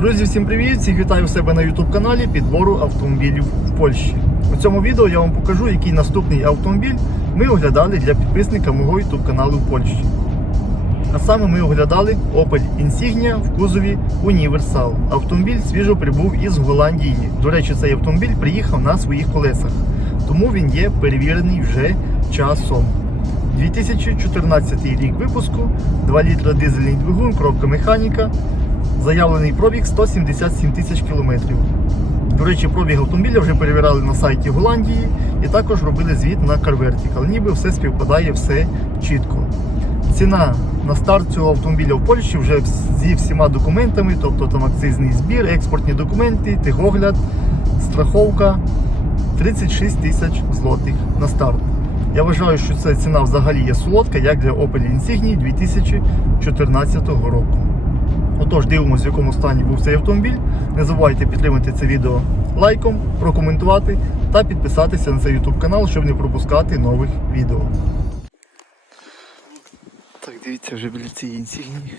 Друзі, всім привіт! Всіх вітаю у себе на YouTube каналі підбору автомобілів в Польщі. У цьому відео я вам покажу, який наступний автомобіль ми оглядали для підписника мого YouTube каналу в Польщі. А саме ми оглядали Opel Insignia в кузові Універсал. Автомобіль свіжо прибув із Голландії. До речі, цей автомобіль приїхав на своїх колесах, тому він є перевірений вже часом. 2014 рік випуску, 2 літра дизельний двигун, коробка механіка. Заявлений пробіг 177 тисяч кілометрів. До речі, пробіг автомобіля вже перевіряли на сайті Голландії і також робили звіт на CarVertical. Ніби все співпадає, все чітко. Ціна на старт цього автомобіля в Польщі вже зі всіма документами, тобто там акцизний збір, експортні документи, техогляд, страховка 36 тисяч злотих на старт. Я вважаю, що ця ціна взагалі є солодка, як для Opel Insignia 2014 року. Отож, дивимося, в якому стані був цей автомобіль. Не забувайте підтримати це відео лайком, прокоментувати та підписатися на цей YouTube канал, щоб не пропускати нових відео. Так, дивіться вже біля цієї інсігнії.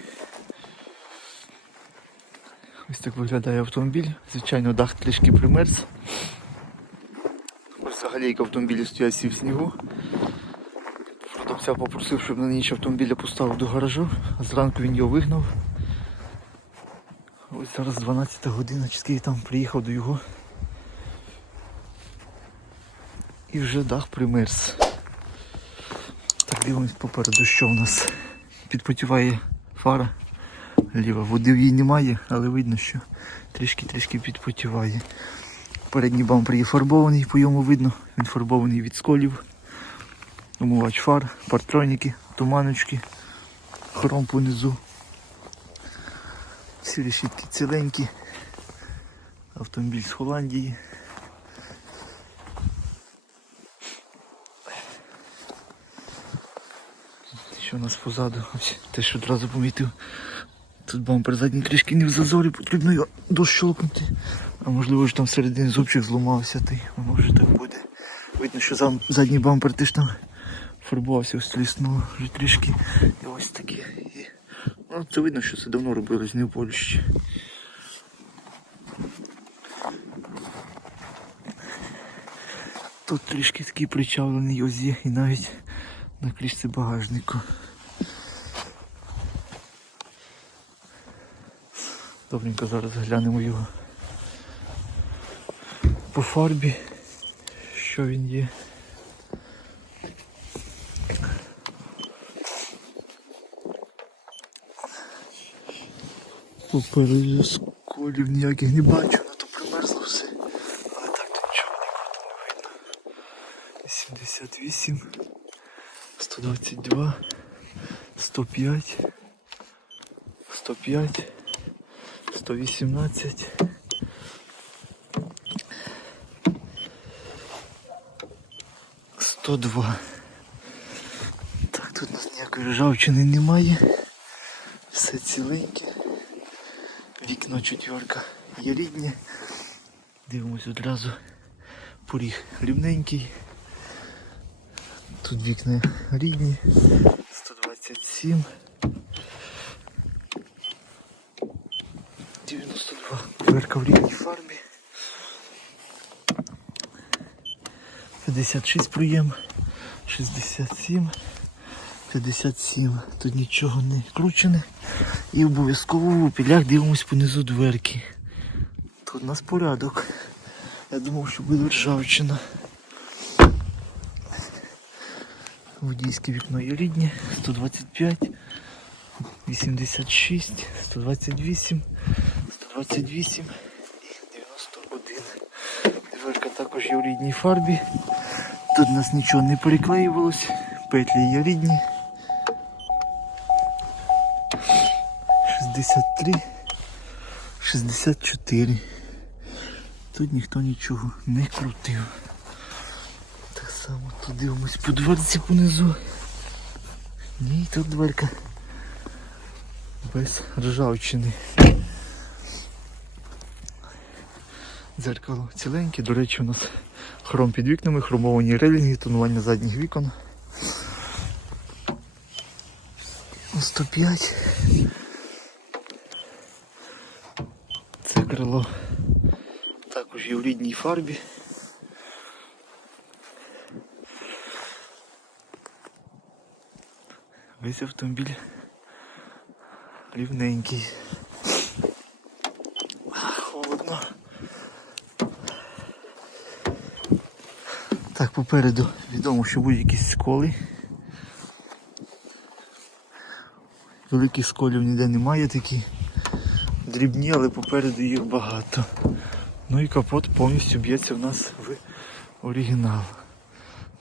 Ось так виглядає автомобіль. Звичайно, дах трішки примерз. Ось галейка автомобілі стоять всі в снігу. Продавця попросив, щоб на ніч автомобіля поставив до гаражу, а зранку він його вигнав. Ось зараз 12 година, чи там приїхав до його. І вже дах примерз. Так дивимось попереду, що у нас підпотіває фара. Ліва води в її немає, але видно, що трішки-трішки підпотіває. Передній бампер є фарбований, по йому видно, він фарбований від сколів. Умивач фар, партроніки, туманочки, хром понизу. Всі решітки ціленькі. Автомобіль з Холландії. Що у нас позаду? Те, що одразу помітив. Тут бампер задній трішки не в зазорі, потрібно його дощолкнути. А можливо ж там всередині зубчик зламався, та й може так буде. Видно, що задній бампер теж там фарбувався, ось тріснуло вже трішки. І ось таке. Ну, це видно, що це давно робилось, не в Польщі. Тут трішки такий причавлений є і навіть на кришці багажнику. Добренько зараз глянемо його по фарбі, що він є. Попереду сколів ніяких не бачу, ну то примерзло все. Але так нічого нікого не видно. 88, 122, 105, 105, 118. Сто два. Так, тут у нас ніякої ржавчини немає. Все ціленьке. Вікно четверка є рідні. Дивимось одразу. Поріг рівненький. Тут вікна рідні. 127. 92. Дверка в рідній фарбі. 56 проєм. 67. 57. Тут нічого не кручене. І обов'язково в опілях дивимось понизу дверки. Тут у нас порядок. Я думав, що буде ржавчина. Водійське вікно є рідне, 125, 86, 128, 128 і 91. Дверка також є в рідній фарбі. Тут у нас нічого не переклеювалось, петлі є рідні. 63, 64. Тут ніхто нічого не крутив. Так само тут дивимось по дверці понизу. Ні, тут дверка без ржавчини. Дзеркало ціленьке, до речі, у нас хром під вікнами, хромовані релінги, тонування задніх вікон. 105. Крило також є в рідній фарбі. Весь автомобіль рівненький. Холодно. Так, попереду відомо, що будуть якісь сколи. Великих сколів ніде немає такі дрібні, але попереду їх багато. Ну і капот повністю б'ється в нас в оригінал.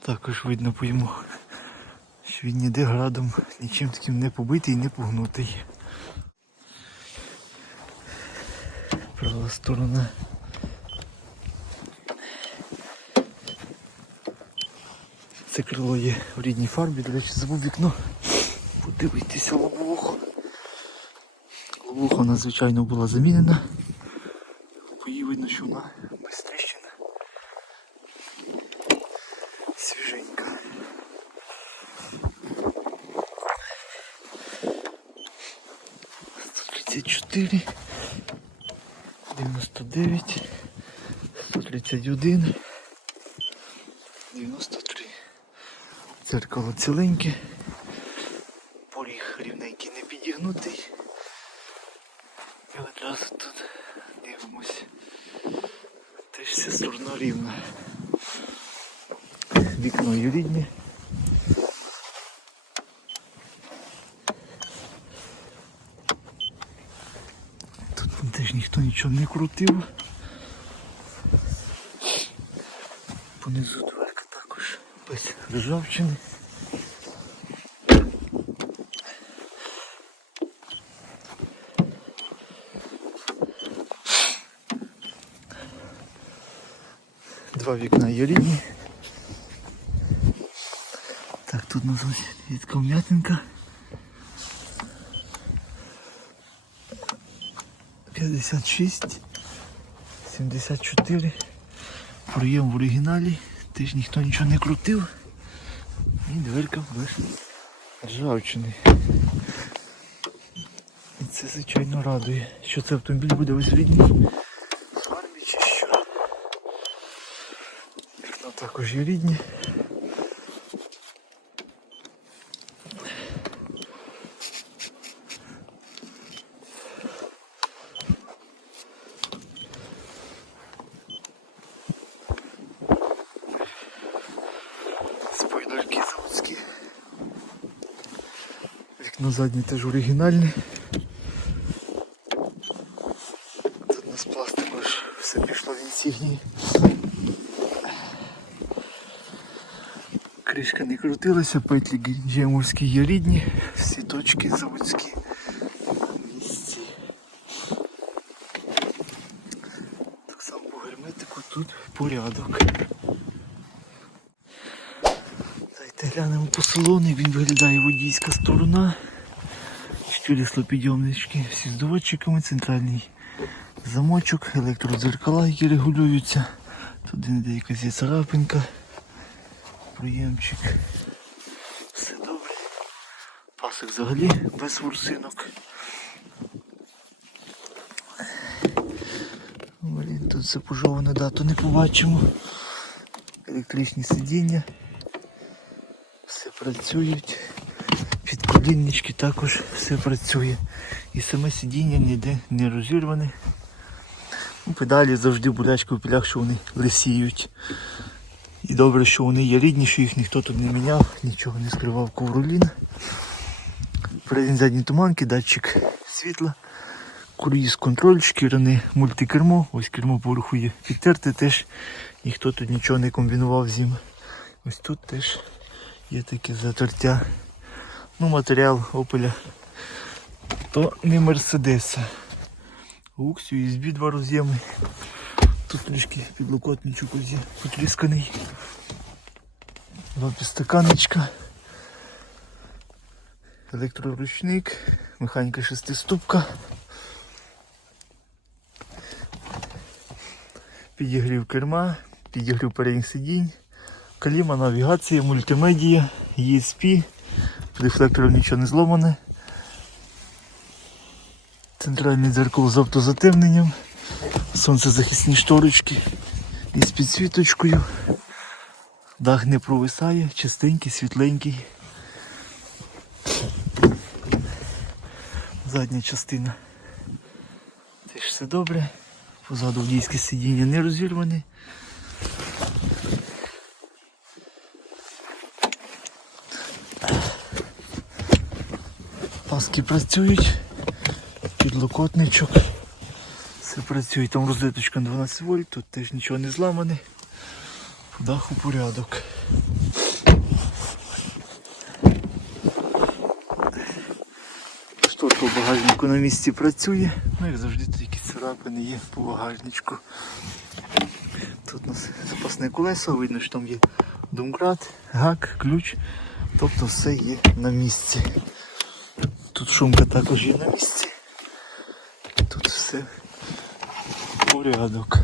Також видно по йому, що він ніде градом нічим таким не побитий і не погнутий. Права сторона. Це крило є в рідній фарбі, до речі, забув вікно. Подивитися лобовуху. Лобуха надзвичайно була замінена. По їй видно, що вона без тріщин. Свіженька. Чотири, дев'яносто дев'ять, сто тридцять один, дев'яносто три. Дзеркало ціленьке. Поріг рівненький не підігнутий. І одразу тут дивимось. Теж вся сторона рівна. Юрідні. Тут теж ніхто нічого не крутив. Понизу дверка також без ржавчини. Два вікна є рідні. Так, тут у нас ось така вм'ятинка. 56, 74. Проєм в оригіналі. Теж ніхто нічого не крутив. І дверка без ржавчини. І це звичайно радує, що цей автомобіль буде ось в рідній фарбі чи що. Вікна також є рідні. Спойлерки заводські. Вікно заднє теж оригінальне. Тут у нас пластику ж все пішло в інсігнії. Кришка не крутилася, петлі геморські є рідні, всі точки заводські. Так само по герметику тут порядок. Дайте глянемо по салону, він виглядає водійська сторона. Чотири всі з доводчиками, центральний замочок, електродзеркала, які регулюються. Тут де якась є царапинка, проємчик. Все добре. Пасик взагалі без ворсинок. Блін, тут запужовану дату не побачимо. Електричні сидіння. Все працюють. Підколіннички також все працює. І саме сидіння ніде не розірване. Ну, педалі завжди болячка в пілях, що вони лисіють. І добре, що вони є рідні, що їх ніхто тут не міняв, нічого не скривав ковролін. Передні задні туманки, датчик світла, круїз контроль, шкіряне мультикермо. Ось кермо поверху є підтерте теж. Ніхто тут нічого не комбінував з ним. Ось тут теж є таке затертя. Ну, матеріал опеля. То не Мерседеса. Укс, USB два роз'єми. Тут трішки підлокотничок є потрісканий. Два підстаканечка. Електроручник, механіка шестиступка. Підігрів керма, підігрів передніх сидінь, каліма, навігація, мультимедія, ESP, дефлектором нічого не зломане. Центральне дзеркало з автозатемненням. Сонцезахисні шторочки із підсвіточкою. Дах не провисає, чистенький, світленький. Задня частина. Теж все добре. Позаду водійське сидіння не розірване. Паски працюють, підлокотничок. Все працює, там розеточка 12 вольт, тут теж нічого не зламане. По даху порядок. Шторка в багажнику на місці працює. Ну як завжди тут якісь царапини є по багажничку. Тут у нас запасне колесо, видно, що там є домкрат, гак, ключ. Тобто все є на місці. Тут шумка також є на місці. Тут все порядок.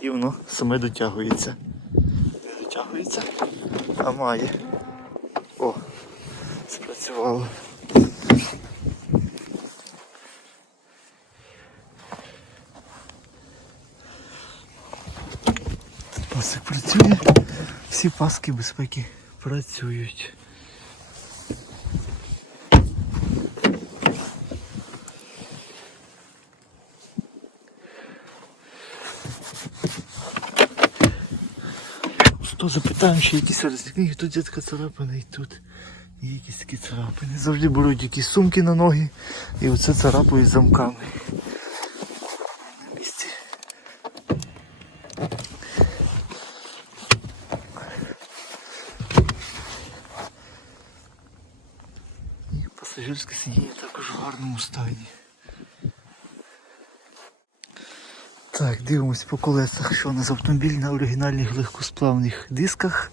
І воно саме дотягується. Не дотягується, а має. О, спрацювало. Тут пасик працює, всі паски безпеки працюють. То запитаємо, чи якісь книги, тут є така царапина і тут є якісь такі царапини. Завжди беруть якісь сумки на ноги і оце царапають замками. На місці. І пасажирське сидіння також в гарному стані. Так, дивимось по колесах, що у нас автомобіль на оригінальних легкосплавних дисках.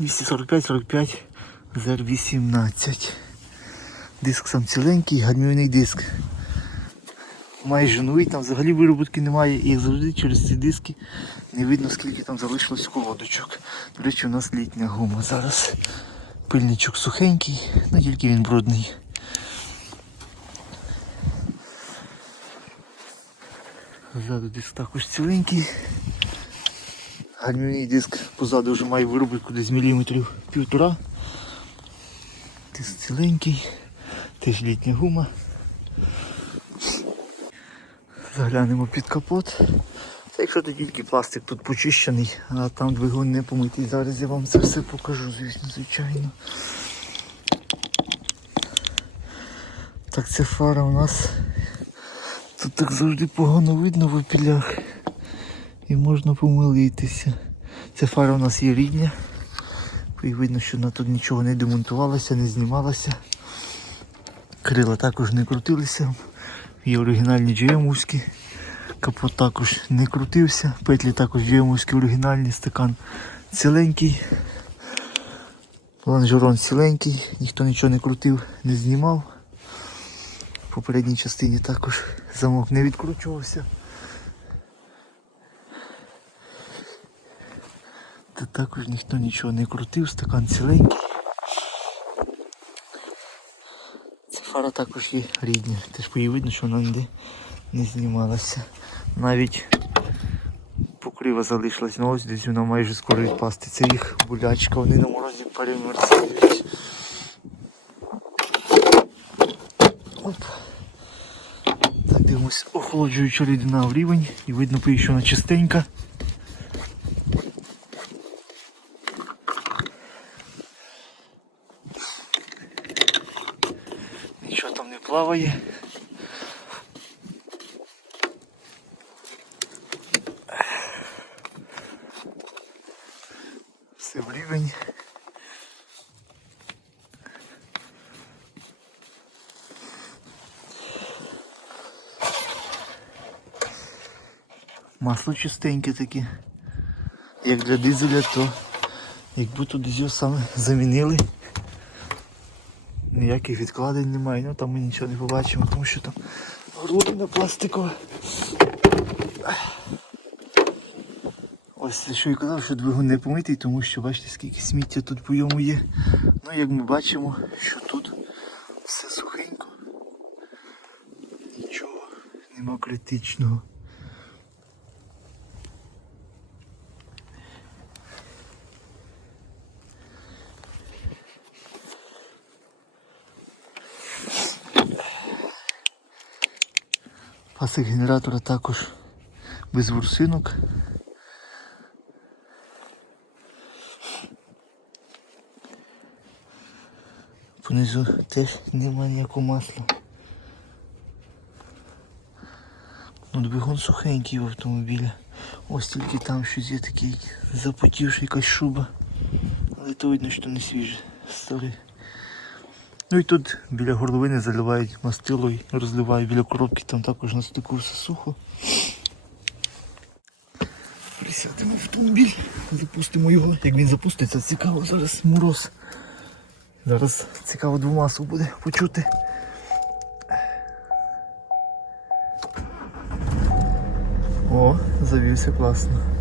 245-45 ZR18. Диск сам ціленький, гальмівний диск. Майже новий, там взагалі вироботки немає і як завжди через ці диски не видно скільки там залишилось колодочок. До речі, у нас літня гума зараз. Пильничок сухенький, ну тільки він брудний. Ззаду диск також ціленький. Гальмівний диск позаду вже має виробітку десь міліметрів півтора. Диск ціленький, теж літня гума. Заглянемо під капот. Це якщо то тільки пластик тут почищений, а там двигун не помитий. Зараз я вам це все покажу, звісно, звичайно. Так, ця фара у нас Тут так завжди погано видно в опілях і можна помилитися. Ця фара у нас є рідня. І видно, що вона тут нічого не демонтувалася, не знімалася. Крила також не крутилися. Є оригінальні GM-овські. Капот також не крутився. Петлі також GM-овські оригінальні, стакан ціленький. Лонжерон ціленький, ніхто нічого не крутив, не знімав. В попередній частині також замок не відкручувався. Тут також ніхто нічого не крутив, стакан ціленький. Ця фара також є рідня, теж їй видно, що вона ніде не знімалася. Навіть покрива залишилась, ну ось десь вона майже скоро відпасти. Це їх булячка, вони на морозі перемерзають. Оп. Так, дивимось, охолоджуюча рідина в рівень і видно, по їй, що вона чистенька. Нічого там не плаває. Все в рівень. Масло чистеньке таке. Як для дизеля, то як будто десь його саме замінили. Ніяких відкладень немає, ну там ми нічого не побачимо, тому що там горловина пластикова. Ось що я казав, що двигун не помитий, тому що бачите, скільки сміття тут по йому є. Ну, як ми бачимо, що тут все сухенько. Нічого нема критичного. Пасик генератора також без ворсинок. Понизу теж немає ніякого масла. Ну, двигун сухенький в автомобілі. Ось тільки там щось є такий запотівший якась шуба. Але то видно, що не свіже, старий. Ну і тут біля горловини заливають мастило і розливають біля коробки, там також на стику все сухо. Присядемо автомобіль, запустимо його. Як він запуститься, цікаво, зараз мороз. Зараз цікаво двомасу буде почути. О, завівся класно.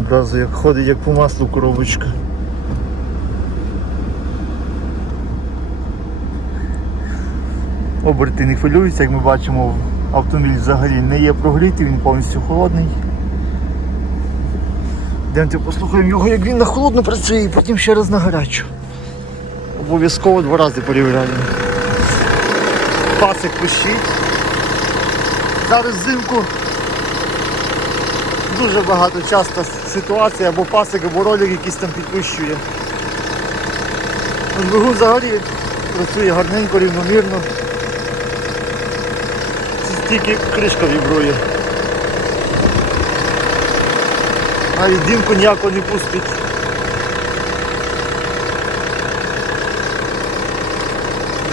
Одразу як ходить, як по маслу коробочка. Оберти не хвилюються, як ми бачимо, автомобіль взагалі не є прогрітий, він повністю холодний. Йдемте послухаємо його, як він на холодну працює і потім ще раз на гарячу. Обов'язково два рази перевіряємо. Пасик пищить. Зараз взимку дуже багато часто ситуація, або пасик, або ролик якийсь там підвищує. Ну, Двигун взагалі працює гарненько, рівномірно. Тільки кришка вібрує. Навіть димку ніяко не пустить.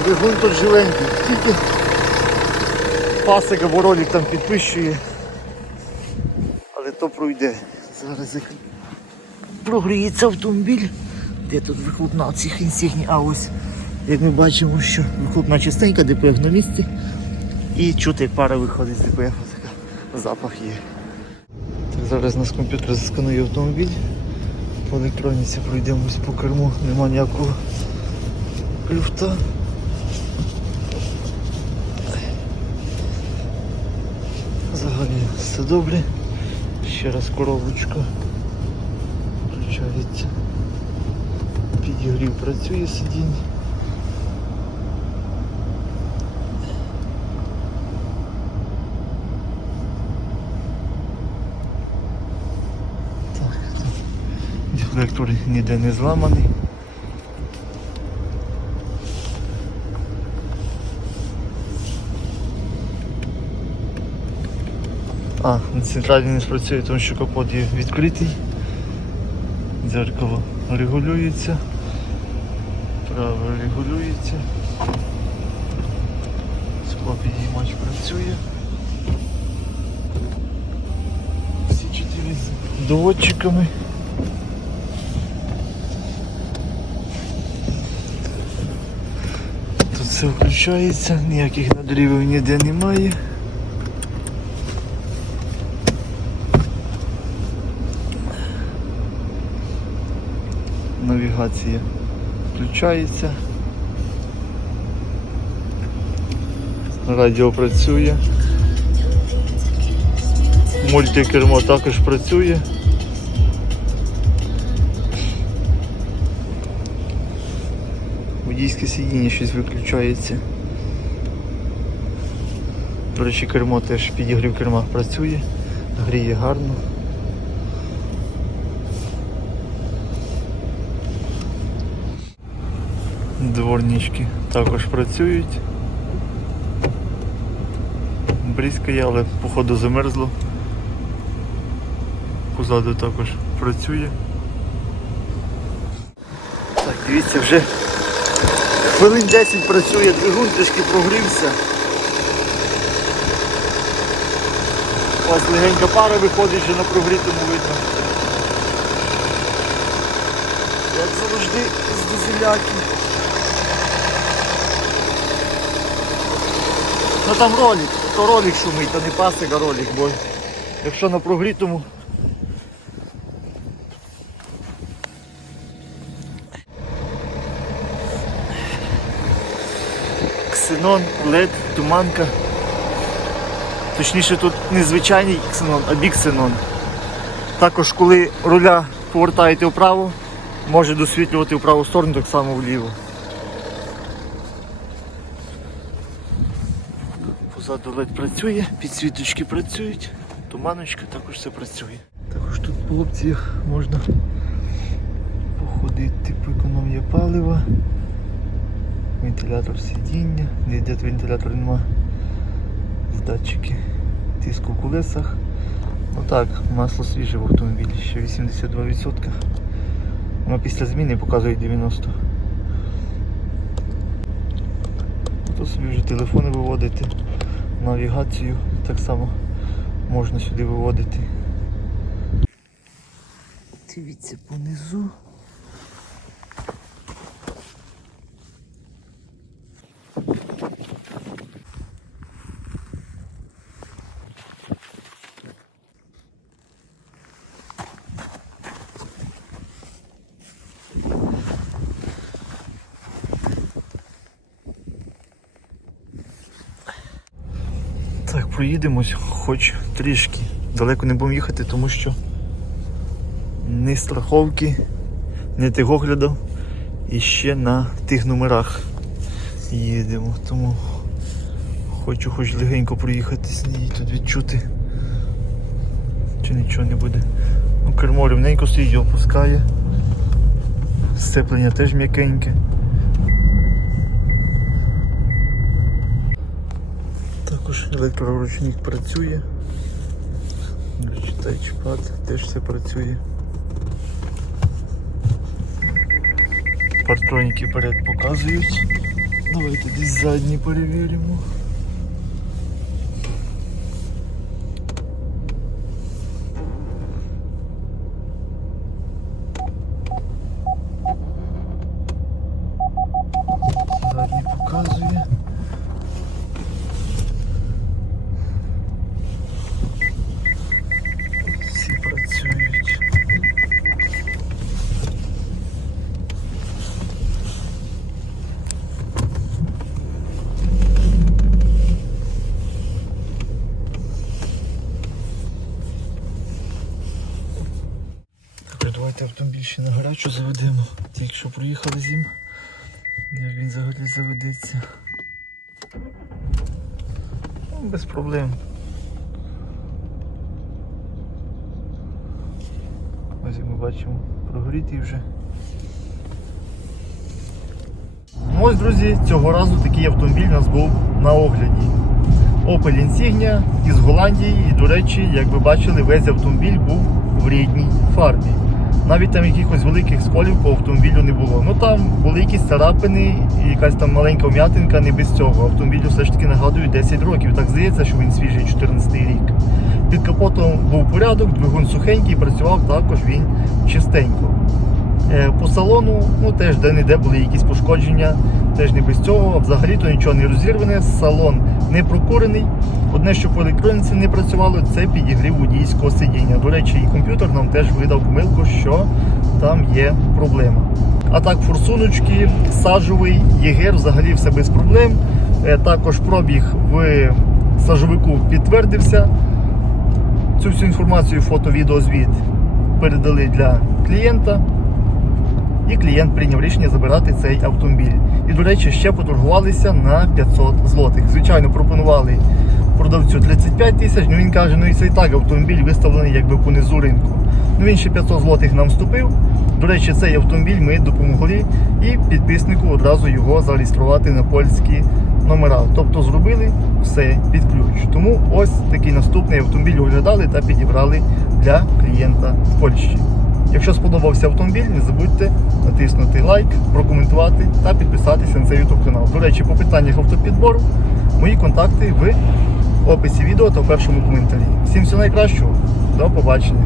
Двигун тут живенький, тільки пасик або ролик там підпищує. Але то пройде. Зараз як прогріється автомобіль. Де тут вихлопна цих інсігній? А ось, як ми бачимо, що вихлопна чистенька, ДПФ на місці. І чути, пара виходить з ДПФ, така запах є. Так, зараз нас комп'ютер засканує автомобіль. По електроніці пройдемось по керму, нема ніякого люфта. Взагалі все добре. Ще раз коробочка включається. Підігрів працює сидінь. Дефлектор ніде не зламаний. А, на центральній не спрацює, тому що капот є відкритий. Дзеркало регулюється. Право регулюється. Скло підіймач працює. Всі чотири з доводчиками. Тут все включається, ніяких надрівів ніде немає. Навігація включається. Радіо працює. Мультикермо також працює. Водійське сидіння щось виключається. До речі, кермо теж підігрів керма працює, гріє гарно. Дворнички також працюють. Бризкає, але походу замерзло. Позаду також працює. Так, дивіться, вже хвилин 10 працює двигун, трішки прогрівся. Ось легенька пара виходить, що на прогрітому видно. Як завжди з дизеляки. Ну там ролик. то ролик шумить, то не пасик, а ролик, бо якщо на прогрітому. Ксенон, лед, туманка. Точніше тут не звичайний ксенон, а біксенон. Також коли руля повертаєте вправо, може досвітлювати в праву сторону, так само вліво. Позаду ледь працює, підсвіточки працюють, туманочка також все працює. Також тут по опціях можна походити, типу економія палива, вентилятор сидіння, ніде вентилятора нема, датчики тиску в колесах. Ну так, масло свіже в автомобілі, ще 82%. Воно після зміни показує 90%. То собі вже телефони виводити, навігацію так само можна сюди виводити. Дивіться понизу. Так, проїдемось, хоч трішки. Далеко не будемо їхати, тому що ні страховки, ні тихогляду і ще на тих номерах їдемо. Тому хочу хоч легенько проїхатись і тут відчути, чи нічого не буде. Ну, кермо рівненько стоїть, опускає. Сцеплення теж м'якеньке. Також електроручник працює. Тачпад теж все працює. Партроніки перед показують. Давайте десь задні перевіримо. Задні показує. Всі працюють. Так, давайте автомобіль ще на гарячу заведемо. Тільки що проїхали зим. Як він взагалі заведеться. Ну, без проблем. Ось як ми бачимо, прогрітий вже. Ось, друзі, цього разу такий автомобіль у нас був на огляді. Opel Insignia із Голландії і, до речі, як ви бачили, весь автомобіль був в рідній фарбі. Навіть там якихось великих сколів по автомобілю не було. Ну там були якісь царапини і якась там маленька вм'ятинка, не без цього. Автомобілю все ж таки нагадую 10 років. Так здається, що він свіжий 14 рік. Під капотом був порядок, двигун сухенький, працював також він чистенько. Е, По салону ну, теж де-не-де були якісь пошкодження, теж не без цього. Взагалі-то нічого не розірване, салон не прокурений. Одне, що по електроніці не працювало, це підігрів водійського сидіння. До речі, і комп'ютер нам теж видав помилку, що там є проблема. А так, форсуночки, сажовий, єгер, взагалі все без проблем. Е, Також пробіг в сажовику підтвердився. Цю всю інформацію, фото, відео, звіт передали для клієнта. І клієнт прийняв рішення забирати цей автомобіль. І, до речі, ще поторгувалися на 500 злотих. Звичайно, пропонували продавцю 35 тисяч, ну він каже, ну і це і так автомобіль виставлений якби понизу ринку. Ну він ще 500 злотих нам вступив. До речі, цей автомобіль ми допомогли і підписнику одразу його зареєструвати на польські номера. Тобто зробили все під ключ. Тому ось такий наступний автомобіль оглядали та підібрали для клієнта в Польщі. Якщо сподобався автомобіль, не забудьте натиснути лайк, прокоментувати та підписатися на цей YouTube канал. До речі, по питаннях автопідбору мої контакти в описі відео та в першому коментарі. Всім всього найкращого, до побачення.